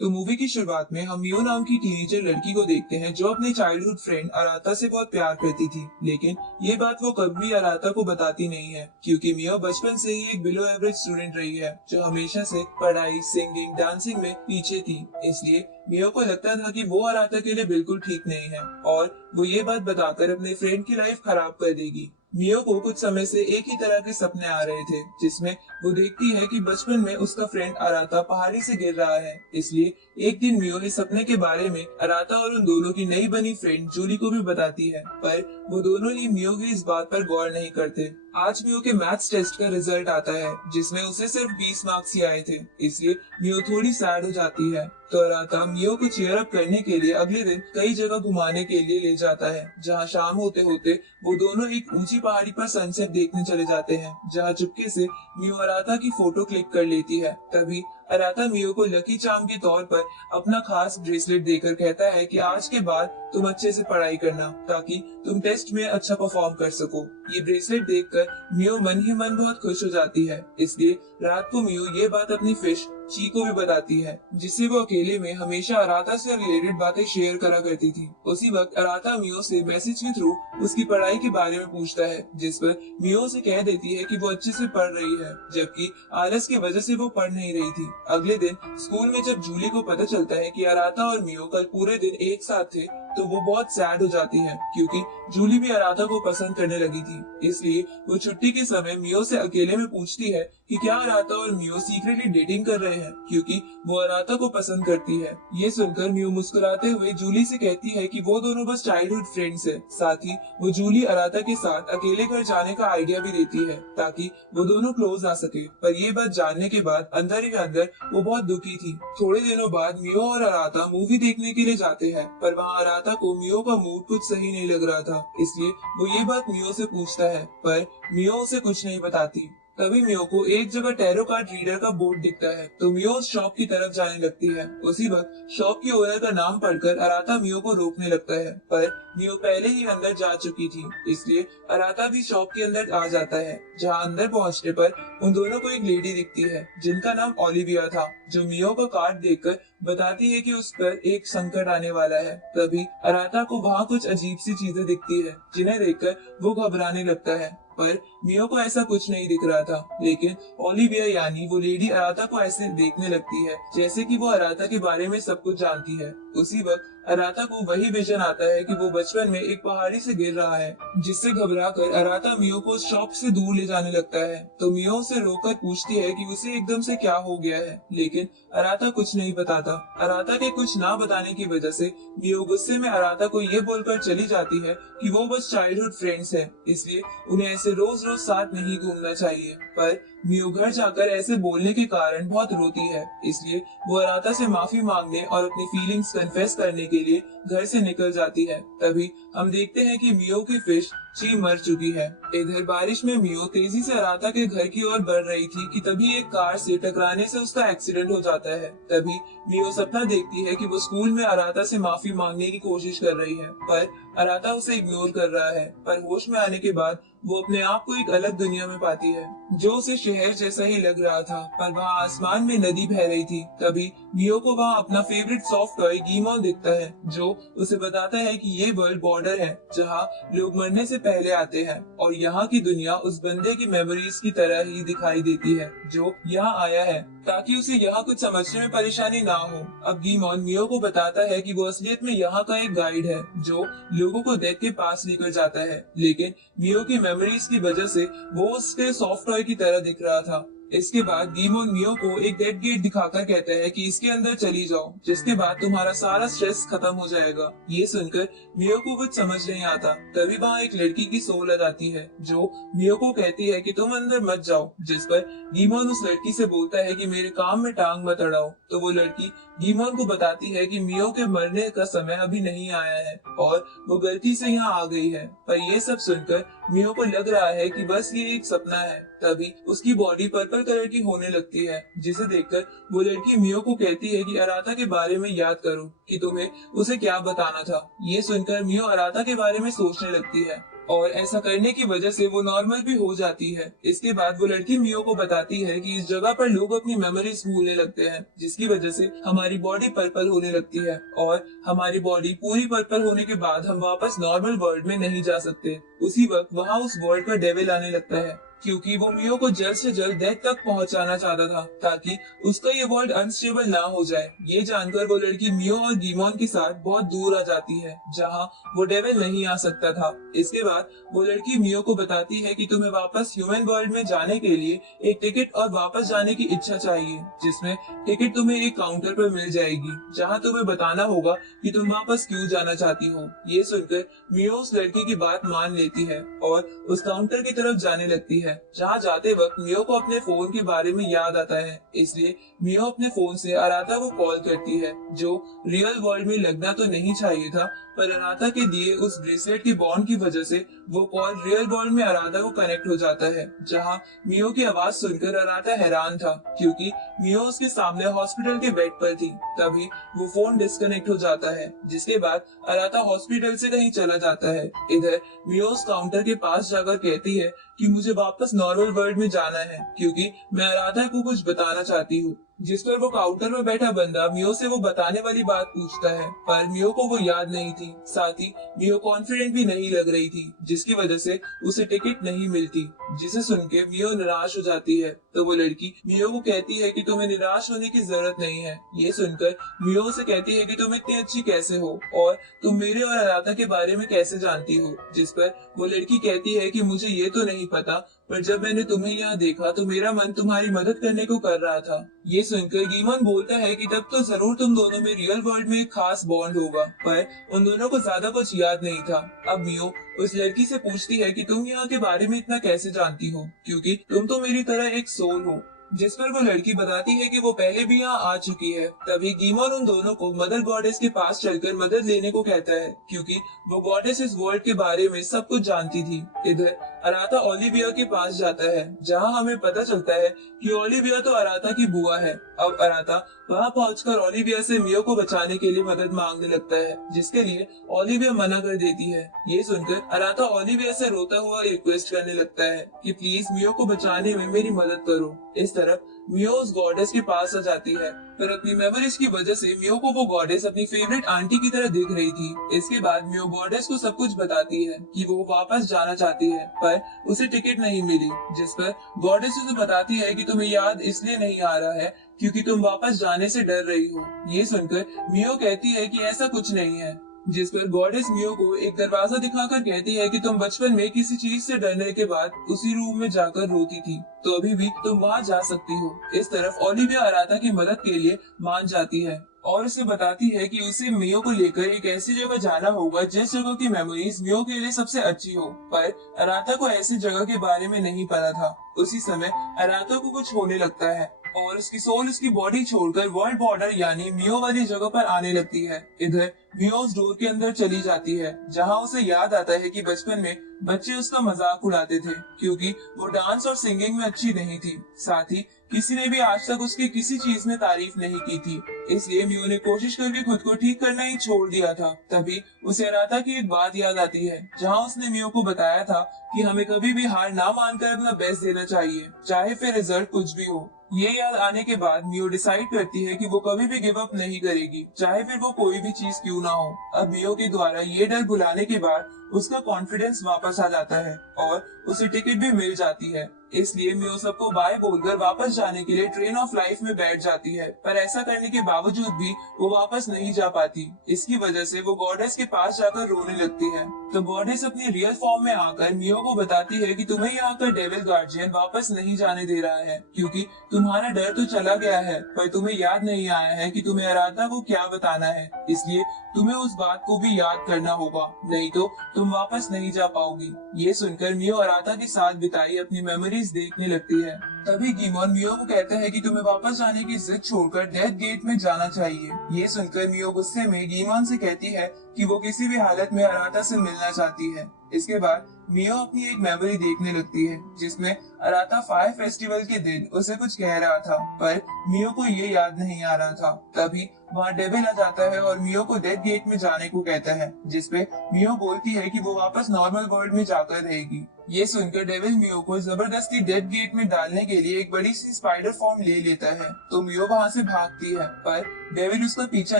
तो मूवी की शुरुआत में हम मियो नाम की टीनेजर लड़की को देखते हैं जो अपने चाइल्डहुड फ्रेंड अराता से बहुत प्यार करती थी। लेकिन ये बात वो कभी भी अराता को बताती नहीं है क्योंकि मियो बचपन से ही एक बिलो एवरेज स्टूडेंट रही है जो हमेशा से पढ़ाई, सिंगिंग, डांसिंग में पीछे थी। इसलिए मियो को लगता था कि वो अराता के लिए बिल्कुल ठीक नहीं है और वो ये बात बताकर अपने फ्रेंड की लाइफ खराब कर देगी। मियो को कुछ समय से एक ही तरह के सपने आ रहे थे जिसमें वो देखती है कि बचपन में उसका फ्रेंड अराता पहाड़ी से गिर रहा है। इसलिए एक दिन मियो इस सपने के बारे में अराता और उन दोनों की नई बनी फ्रेंड जूली को भी बताती है, पर वो दोनों ही मियो की इस बात पर गौर नहीं करते। आज मियो के मैथ्स टेस्ट का रिजल्ट आता है जिसमें उसे सिर्फ 20 मार्क्स ही आए थे। इसलिए मियो थोड़ी सैड हो जाती है। तो अराता मियो को चीयर अप करने के लिए अगले दिन कई जगह घुमाने के लिए ले जाता है, जहाँ शाम होते होते वो दोनों एक ऊंची पहाड़ी पर सनसेट देखने चले जाते हैं, जहाँ चुपके से मियो अराता की फोटो क्लिक कर लेती है। तभी अराता मियो को लकी चार्म के तौर पर अपना खास ब्रेसलेट देकर कहता है कि आज के बाद तुम अच्छे से पढ़ाई करना ताकि तुम टेस्ट में अच्छा परफॉर्म कर सको। ये ब्रेसलेट देखकर मियो मन ही मन बहुत खुश हो जाती है। इसलिए रात को मियो ये बात अपनी फिश ची को भी बताती है, जिससे वो अकेले में हमेशा अराता से रिलेटेड बातें शेयर करा करती थी। उसी वक्त अराता मियो से मैसेज के थ्रू उसकी पढ़ाई के बारे में पूछता है, जिस पर मियो उसे कह देती है कि वो अच्छे से पढ़ रही है, जबकि आलस की वजह से वो पढ़ नहीं रही थी। अगले दिन स्कूल में जब जूली को पता चलता है कि अराता और मियो कल पूरे दिन एक साथ थे, तो वो बहुत सैड हो जाती है क्योंकि जूली भी अराता को पसंद करने लगी थी। इसलिए वो छुट्टी के समय मियो से अकेले में पूछती है कि क्या अराता और मियो सीक्रेटली डेटिंग कर रहे हैं क्योंकि वो अराता को पसंद करती है। ये सुनकर मियो मुस्कुराते हुए जूली से कहती है कि वो दोनों बस चाइल्डहुड फ्रेंड्स हैं। साथ ही वो जूली अराता के साथ अकेले घर जाने का आइडिया भी देती है ताकि वो दोनों क्लोज आ सके। पर ये बात जानने के बाद अंदर ही अंदर वो बहुत दुखी थी। थोड़े दिनों बाद मियो और अराता मूवी देखने के लिए जाते हैं, पर वहाँ अराता को मियो का मूड कुछ सही नहीं लग रहा था। इसलिए वो ये बात मियो से पूछता है, पर मियो उसे कुछ नहीं बताती। तभी मियो को एक जगह टैरो कार्ड रीडर का बोर्ड दिखता है, तो मियो उस शॉप की तरफ जाने लगती है। उसी वक्त शॉप की ओनर का नाम पढ़कर अराता मियो को रोकने लगता है, पर मियो पहले ही अंदर जा चुकी थी। इसलिए अराता भी शॉप के अंदर आ जाता है, जहाँ अंदर पहुँचने पर उन दोनों को एक लेडी दिखती है जिनका नाम ओलिविया था, जो मियो का कार्ड देखकर बताती है कि उस पर एक संकट आने वाला है। तभी अराता को वहाँ कुछ अजीब सी चीजें दिखती है जिन्हें देखकर वो घबराने लगता है, पर मियो को ऐसा कुछ नहीं दिख रहा था। लेकिन ओलिविया यानी वो लेडी अराता को ऐसे देखने लगती है जैसे कि वो अराता के बारे में सब कुछ जानती है। उसी वक्त अराता को वही विजन आता है कि वो बचपन में एक पहाड़ी से गिर रहा है, जिससे घबराकर अराता मियो को उस शॉप से दूर ले जाने लगता है। तो मियो उसे रोककर पूछती है कि उसे एकदम से क्या हो गया है, लेकिन अराता कुछ नहीं बताता। अराता के कुछ ना बताने की वजह से मियो गुस्से में अराता को ये बोलकर चली जाती है कि वो बस चाइल्डहुड फ्रेंड्स हैं, इसलिए उन्हें ऐसे रोज रोज साथ नहीं घूमना चाहिए। पर मियो घर जाकर ऐसे बोलने के कारण बहुत रोती है, इसलिए वो अराता से माफी मांगने और अपनी फीलिंग्स कन्फेस करने के लिए घर से निकल जाती है। तभी हम देखते हैं कि मियो की फिश ची मर चुकी है। इधर बारिश में मियो तेजी से अराता के घर की ओर बढ़ रही थी कि तभी एक कार से टकराने से उसका एक्सीडेंट हो जाता है। तभी मियो सपना देखती है कि वो स्कूल में अराता से माफी मांगने की कोशिश कर रही है, पर अराता उसे इग्नोर कर रहा है। पर होश में आने के बाद वो अपने आप को एक अलग दुनिया में पाती है, जो उसे शहर जैसा ही लग रहा था, पर वहाँ आसमान में नदी बह रही थी। तभी मियो को वहाँ अपना फेवरेट सॉफ्ट टॉय गीमॉन दिखता है, जो उसे बताता है कि ये वर्ल्ड बॉर्डर है जहाँ लोग मरने से पहले आते हैं और यहाँ की दुनिया उस बंदे की मेमोरीज की तरह ही दिखाई देती है जो यहाँ आया है, ताकि उसे यहाँ कुछ समझने में परेशानी ना हो। अब गीमॉन मियो को बताता है कि वो असलियत में यहाँ का एक गाइड है जो लोगों को डेथ के पास लेकर जाता है, लेकिन मियो की मेमोरीज की वजह से वो उसके सॉफ्ट टॉय की तरह दिख रहा था। इसके बाद गीमोन मियो को एक डेड गेट दिखाकर कहता है कि इसके अंदर चली जाओ, जिसके बाद तुम्हारा सारा स्ट्रेस खत्म हो जाएगा। ये सुनकर मियो को कुछ समझ नहीं आता। तभी वहाँ एक लड़की की सोल आ जाती है जो मियो को कहती है कि तुम अंदर मत जाओ, जिस पर गीमोन उस लड़की से बोलता है कि मेरे काम में टांग मत अड़ाओ। तो वो लड़की गीमोन को बताती है कि मियो के मरने का समय अभी नहीं आया है और वो गलती से यहाँ आ गई है। पर ये सब सुनकर मियो को लग रहा है कि बस ये एक सपना है। तभी उसकी बॉडी पर्पल कलर की होने लगती है, जिसे देखकर वो लड़की मियो को कहती है कि अराता के बारे में याद करो कि तुम्हें उसे क्या बताना था। ये सुनकर मियो अराता के बारे में सोचने लगती है, और ऐसा करने की वजह से वो नॉर्मल भी हो जाती है। इसके बाद वो लड़की मियो को बताती है कि इस जगह पर लोग अपनी मेमोरीज भूलने लगते हैं, जिसकी वजह से हमारी बॉडी पर्पल होने लगती है और हमारी बॉडी पूरी पर्पल होने के बाद हम वापस नॉर्मल वर्ल्ड में नहीं जा सकते। उसी वक्त वहाँ उस वर्ल्ड पर डेविल आने लगता है, क्योंकि वो मियो को जल्द से जल्द डेथ तक पहुंचाना चाहता था ताकि उसका ये वर्ल्ड अनस्टेबल ना हो जाए। ये जानकर वो लड़की मियो और गीमोन के साथ बहुत दूर आ जाती है, जहां वो डेविल नहीं आ सकता था। इसके बाद वो लड़की मियो को बताती है कि तुम्हें वापस ह्यूमन वर्ल्ड में जाने के लिए एक टिकट और वापस जाने की इच्छा चाहिए, जिसमें टिकट तुम्हें एक काउंटर पर मिल जाएगी, जहाँ तुम्हें बताना होगा कि तुम वापस क्यों जाना चाहती हो। ये सुनकर मियो उस लड़की की बात मान लेती है और उस काउंटर की तरफ जाने लगती है। जहाँ जाते वक्त मियो को अपने फोन के बारे में याद आता है, इसलिए मियो अपने फोन से अराता को कॉल करती है, जो रियल वर्ल्ड में लगना तो नहीं चाहिए था, पर अराता के दिए उस ब्रेसलेट की बॉन्ड की वजह से वो कॉल रियल वर्ल्ड में अराता को कनेक्ट हो जाता है। जहाँ मियो की आवाज सुनकर अराता हैरान था, क्योंकि मियो उसके सामने हॉस्पिटल के बेड पर थी। तभी वो फोन डिस्कनेक्ट हो जाता है, जिसके बाद अराता हॉस्पिटल से कहीं चला जाता है। इधर मियो उस काउंटर के पास जाकर कहती है कि मुझे वापस नॉर्मल वर्ल्ड में जाना है, क्योंकि मैं अराता को कुछ बताना चाहती हूँ। जिस पर वो काउंटर में बैठा बंदा मियो से वो बताने वाली बात पूछता है, पर मियो को वो याद नहीं थी। साथ ही मियो कॉन्फिडेंट भी नहीं लग रही थी, जिसकी वजह से उसे टिकट नहीं मिलती, जिसे सुन के मियो निराश हो जाती है। तो वो लड़की मियो को कहती है कि तुम्हें निराश होने की जरूरत नहीं है। ये सुनकर मियो उसे कहती है कि तुम इतनी अच्छी कैसे हो और तुम मेरे और अराता के बारे में कैसे जानती हो। जिस पर वो लड़की कहती है कि मुझे ये तो नहीं पता, पर जब मैंने तुम्हें यहाँ देखा तो मेरा मन तुम्हारी मदद करने को कर रहा था। ये सुनकर गीमन बोलता है कि तब तो जरूर तुम दोनों में रियल वर्ल्ड में एक खास बॉन्ड होगा, पर उन दोनों को ज्यादा कुछ याद नहीं था। अब मियो उस लड़की से पूछती है कि तुम यहाँ के बारे में इतना कैसे जानती हो, क्योंकि तुम तो मेरी तरह एक सोल हो। जिस पर वो लड़की बताती है कि वो पहले भी यहाँ आ चुकी है। तभी गीमन उन दोनों को मदर गॉडेस के पास चलकर मदद लेने को कहता है, क्योंकि वो गॉडेस इस वर्ल्ड के बारे में सब कुछ जानती थी। इधर अराता ओलिविया के पास जाता है, जहाँ हमें पता चलता है कि ओलिविया तो अराता की बुआ है। अब अराता वहाँ पहुंचकर ओलिविया से मियो को बचाने के लिए मदद मांगने लगता है, जिसके लिए ओलिविया मना कर देती है। ये सुनकर अराता ओलिविया से रोता हुआ रिक्वेस्ट करने लगता है कि प्लीज मियो को बचाने में मेरी मदद करो। इस तरफ मियो उस गॉडेस के पास आ जाती है, पर अपनी मेमोरीज की वजह से मियो को वो गॉडेस अपनी फेवरेट आंटी की तरह दिख रही थी। इसके बाद मियो गॉडेस को सब कुछ बताती है कि वो वापस जाना चाहती है, पर उसे टिकट नहीं मिली। जिस पर गॉडेस उसे बताती है कि तुम्हें याद इसलिए नहीं आ रहा है क्योंकि तुम वापस जाने से डर रही हो। ये सुनकर मियो कहती है कि ऐसा कुछ नहीं है। जिस पर गॉडेस मियो को एक दरवाजा दिखाकर कहती है कि तुम बचपन में किसी चीज से डरने के बाद उसी रूम में जाकर रोती थी, तो अभी भी तुम वहाँ जा सकती हो। इस तरफ ओलिविया अराता की मदद के लिए मान जाती है और उसे बताती है कि उसे मियो को लेकर एक ऐसी जगह जाना होगा जिस जगह की मेमोरीज मियो के लिए सबसे अच्छी हो। पर अराता को ऐसी जगह के बारे में नहीं पता था। उसी समय अराता को कुछ होने लगता है और उसकी सोल उसकी बॉडी छोड़कर वर्ल्ड बॉर्डर यानी मियो वाली जगह पर आने लगती है। इधर मियो उस डोर के अंदर चली जाती है, जहाँ उसे याद आता है कि बचपन में बच्चे उसका मजाक उड़ाते थे क्योंकि वो डांस और सिंगिंग में अच्छी नहीं थी। साथ ही किसी ने भी आज तक उसकी किसी चीज में तारीफ नहीं की थी, इसलिए मियो ने कोशिश करके खुद को ठीक करना ही छोड़ दिया था। तभी उसे अराता की एक बात याद आती है, जहाँ उसने मियो को बताया था कि हमें कभी भी हार ना मानकर अपना बेस्ट देना चाहिए, चाहे फिर रिजल्ट कुछ भी हो। ये याद आने के बाद मियो डिसाइड करती है कि वो कभी भी गिव अप नहीं करेगी, चाहे फिर वो कोई भी चीज क्यों ना हो। अब मियो के द्वारा ये डर भुलाने के बाद उसका कॉन्फिडेंस वापस आ जाता है और उसे टिकट भी मिल जाती है। इसलिए मियो सबको बाय बोलकर वापस जाने के लिए ट्रेन ऑफ लाइफ में बैठ जाती है, पर ऐसा करने के बावजूद भी वो वापस नहीं जा पाती। इसकी वजह से वो गॉडेस के पास जाकर रोने लगती है। तो गॉडेस अपनी रियल फॉर्म में आकर मियो को बताती है कि तुम्हें यहाँ का डेविल गार्जियन वापस नहीं जाने दे रहा है, क्योंकि तुम्हारा डर तो चला गया है, पर तुम्हें याद नहीं आया है कि तुम्हें अराता को क्या बताना है। इसलिए तुम्हें उस बात को भी याद करना होगा, नहीं तो तुम वापस नहीं जा पाओगी। ये सुनकर मियो अराता के साथ बिताई अपनी मेमोरीज देखने लगती है। तभी गीमोन मियो को कहता है कि तुम्हें वापस जाने की जिद छोड़कर डेथ गेट में जाना चाहिए। ये सुनकर मियो गुस्से में गीमोन से कहती है कि वो किसी भी हालत में अराता से मिलना चाहती है। इसके बाद मियो अपनी एक मेमोरी देखने लगती है जिसमें अराता फायर फेस्टिवल के दिन उसे कुछ कह रहा था, पर मियो को ये याद नहीं आ रहा था। तभी वहाँ डेविल आ जाता है और मियो को डेथ गेट में जाने को कहता है, जिसपे मियो बोलती है कि वो वापस नॉर्मल वर्ल्ड में जाकर रहेगी। ये सुनकर डेविल मियो को जबरदस्ती डेथ गेट में डालने के लिए एक बड़ी सी स्पाइडर फॉर्म ले लेता है, तो मियो वहाँ से भागती है, पर डेविल उसका पीछा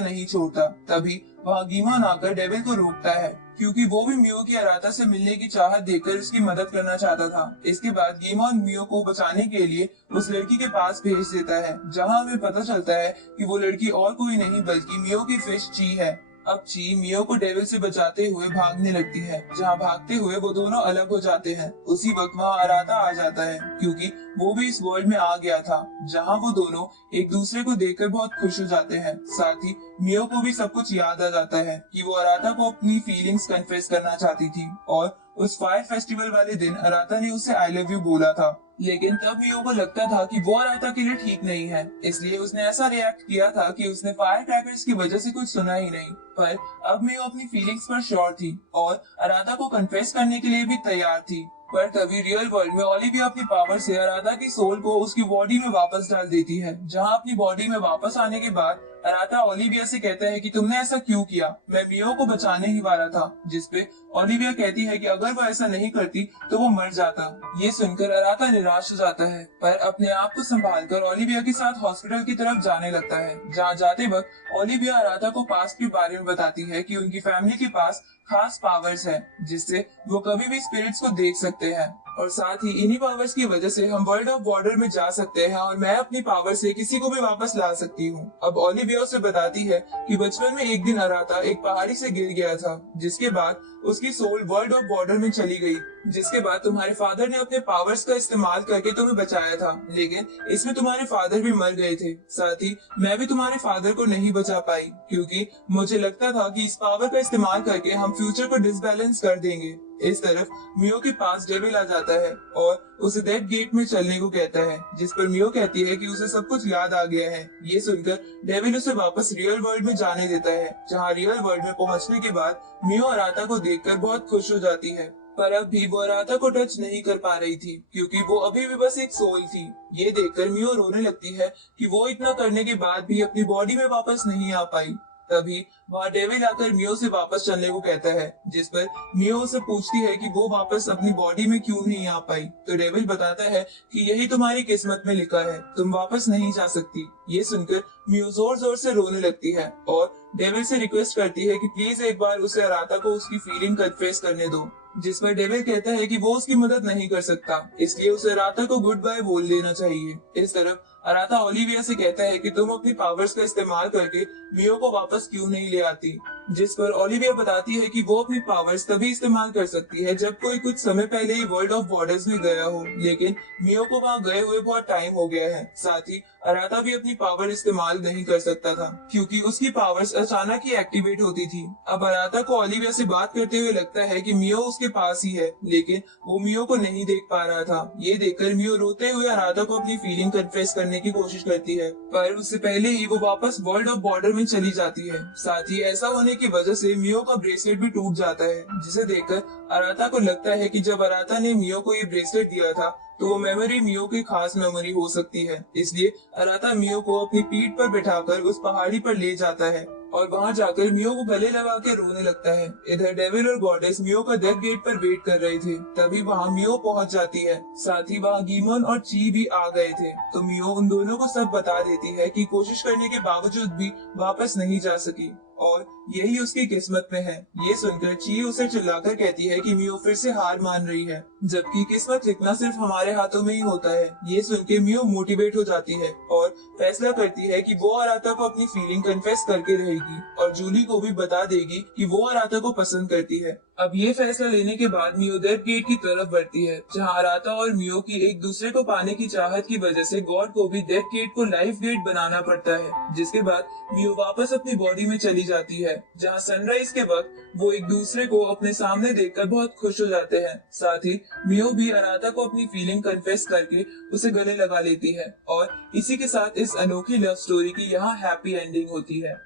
नहीं छोड़ता। तभी वहाँ गीमॉन आकर डेविल को रोकता है, क्योंकि वो भी मियो की अराता से मिलने की चाहत देखकर उसकी मदद करना चाहता था। इसके बाद गीमॉन मियो को बचाने के लिए उस लड़की के पास भेज देता है, जहाँ हमें पता चलता है कि वो लड़की और कोई नहीं बल्कि मियो की फिश ची है। अब ची मियो को डेविल से बचाते हुए भागने लगती है, जहाँ भागते हुए वो दोनों अलग हो जाते हैं। उसी वक्त वहाँ अराता आ जाता है, क्योंकि वो भी इस वर्ल्ड में आ गया था, जहाँ वो दोनों एक दूसरे को देखकर बहुत खुश हो जाते हैं। साथ ही मियो को भी सब कुछ याद आ जाता है कि वो अराता को अपनी फीलिंग्स कन्फेस करना चाहती थी, और उस फायर फेस्टिवल वाले दिन अराता ने उसे आई लव यू बोला था। लेकिन तब मियो को लगता था कि वो अराता के लिए ठीक नहीं है, इसलिए उसने ऐसा रिएक्ट किया था कि उसने फायर क्रैकर्स की वजह से कुछ सुना ही नहीं। पर अब मियो अपनी फीलिंग्स पर श्योर थी और अराता को कन्फेस करने के लिए भी तैयार थी। पर तभी रियल वर्ल्ड में ओलिविया अपनी पावर से अराता की सोल को उसकी बॉडी में वापस डाल देती है, जहां अपनी बॉडी में वापस आने के बाद अराता ओलिविया से कहता है कि तुमने ऐसा क्यों किया, मैं मियो को बचाने ही वाला था। जिसपे ओलिविया कहती है कि अगर वो ऐसा नहीं करती तो वो मर जाता। ये सुनकर अराता निराश हो जाता है, पर अपने आप को संभालकर ओलिविया के साथ हॉस्पिटल की तरफ जाने लगता है। जहाँ जाते वक्त ओलिविया अराता को पास्ट के बारे में बताती है कि उनकी फैमिली के पास खास पावर्स है, जिससे वो कभी भी स्पिरिट्स को देख सकते हैं, और साथ ही इन्हीं पावर्स की वजह से हम वर्ल्ड ऑफ बॉर्डर में जा सकते हैं और मैं अपनी पावर से किसी को भी वापस ला सकती हूँ। अब ओलिविया से बताती है कि बचपन में एक दिन अराता एक पहाड़ी से गिर गया था, जिसके बाद उसकी सोल वर्ल्ड ऑफ बॉर्डर में चली गई, जिसके बाद तुम्हारे फादर ने अपने पावर्स का इस्तेमाल करके तुम्हें बचाया था, लेकिन इसमें तुम्हारे फादर भी मर गए थे। साथ ही मैं भी तुम्हारे फादर को नहीं बचा पाई, क्योंकि मुझे लगता था कि इस पावर का इस्तेमाल करके हम फ्यूचर को डिसबैलेंस कर देंगे। इस तरफ मियो के पास डेविल आ जाता है और उसे डेथ गेट में चलने को कहता है, जिस पर मियो कहती है कि उसे सब कुछ याद आ गया है। ये सुनकर डेविल उसे वापस रियल वर्ल्ड में जाने देता है, जहाँ रियल वर्ल्ड में पहुँचने के बाद मियो अराता को देखकर बहुत खुश हो जाती है। पर अब भी वो अराता को टच नहीं कर पा रही थी, क्योंकि वो अभी भी बस एक सोल थी। ये देखकर मियो रोने लगती है कि वो इतना करने के बाद भी अपनी बॉडी में वापस नहीं आ पाई। तभी वहाँ डेविल आकर मियो से वापस चलने को कहता है, जिस पर मियो उसे पूछती है कि वो वापस अपनी बॉडी में क्यों नहीं आ पाई। तो डेविल बताता है कि यही तुम्हारी किस्मत में लिखा है, तुम वापस नहीं जा सकती। ये सुनकर मियो जोर जोर से रोने लगती है और डेविल से रिक्वेस्ट करती है कि प्लीज एक बार उसे अराता को उसकी फीलिंग कन्फेस करने दो, जिस पर डेविल कहता है कि वो उसकी मदद नहीं कर सकता, इसलिए उसे अराता को गुड बाय बोल देना चाहिए। इस तरफ अराता ओलिविया से कहता है कि तुम अपनी पावर्स का इस्तेमाल करके मियो को वापस क्यों नहीं ले आती, जिस पर ओलिविया बताती है कि वो अपनी पावर्स तभी इस्तेमाल कर सकती है जब कोई कुछ समय पहले ही वर्ल्ड ऑफ बॉर्डर्स में गया हो, लेकिन मियो को वहाँ गए हुए बहुत टाइम हो गया है। साथ ही अराता भी अपनी पावर इस्तेमाल नहीं कर सकता था, क्योंकि उसकी पावर्स अचानक ही एक्टिवेट होती थी। अब अराता को ओलिविया से बात करते हुए लगता है कि मियो उसके पास ही है, लेकिन वो मियो को नहीं देख पा रहा था। ये देखकर मियो रोते हुए अराता को अपनी फीलिंग कन्फेस करने की कोशिश करती है, पर उससे पहले ही वो वापस वर्ल्ड ऑफ बॉर्डर में चली जाती है। साथ ही ऐसा होने की वजह से मियो का ब्रेसलेट भी टूट जाता है, जिसे देखकर अराता को लगता है कि जब अराता ने मियो को ये ब्रेसलेट दिया था तो वो मेमोरी मियो की खास मेमोरी हो सकती है। इसलिए अराता मियो को अपनी पीठ पर बिठाकर उस पहाड़ी पर ले जाता है और वहाँ जाकर मियो को गले लगा के रोने लगता है। इधर डेविल और गॉडेस मियो का डेथ गेट पर वेट कर रहे थे, तभी वहाँ मियो पहुँच जाती है। साथ ही वहाँ गीमॉन और ची भी आ गए थे, तो मियो उन दोनों को सब बता देती है कि कोशिश करने के बावजूद भी वापस नहीं जा सकी और यही उसकी किस्मत में है। ये सुनकर ची उसे चिल्लाकर कहती है कि मियो फिर से हार मान रही है, जबकि किस्मत लिखना सिर्फ हमारे हाथों में ही होता है। ये सुन के मियो मोटिवेट हो जाती है और फैसला करती है कि वो अराता को अपनी फीलिंग कन्फेस करके रहेगी और जूली को भी बता देगी कि वो अराता को पसंद करती है। अब ये फैसला लेने के बाद मियो डेथ गेट की तरफ बढ़ती है, जहाँ अराता और मियो की एक दूसरे को पाने की चाहत की वजह से गॉड को भी डेथ गेट को लाइफ गेट बनाना पड़ता है। जिसके बाद मियो वापस अपनी बॉडी में चली जाती है, जहाँ सनराइज के वक्त वो एक दूसरे को अपने सामने देखकर बहुत खुश हो जाते हैं। साथ ही मियो भी अराता को अपनी फीलिंग कन्फेस करके उसे गले लगा लेती है और इसी के साथ इस अनोखी लव स्टोरी की यहाँ हैप्पी एंडिंग होती है।